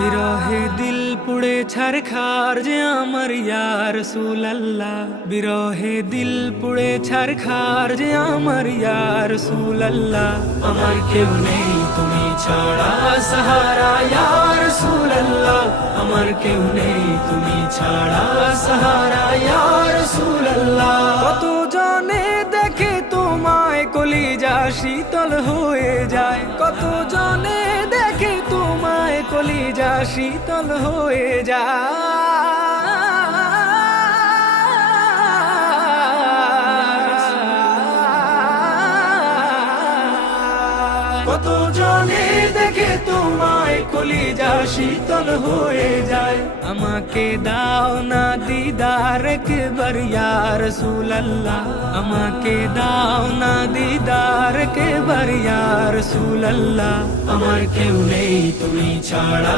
বিরহে দিল পুড়ে ছারখার যে আমার ইয়া রাসূলুল্লাহ, বিরহে দিল পুড়ে ছারখার যে আমার ইয়া রাসূলুল্লাহ। আমার কেউ নেই তুমি ছাড়া সাহারা ইয়া রাসূলুল্লাহ, আমার কেউ নেই তুমি ছাড়া সাহারা ইয়া রাসূলুল্লাহ। কত জনে দেখে তোমায় কলিজা শীতল হয়ে যায়, কত জনে দেখে তোমায় কলিজা শীতল হয়ে যায়। কত জনে দেখে তোমায় কলিজা শীতল হয়ে যায়। আমাকে দাও না দিদার একবার ইয়া রাসূলুল্লাহ, আমাকে দাও না দিদার একবার ইয়া রাসূলুল্লাহ। আমার কেউ নেই তুমি ছাড়া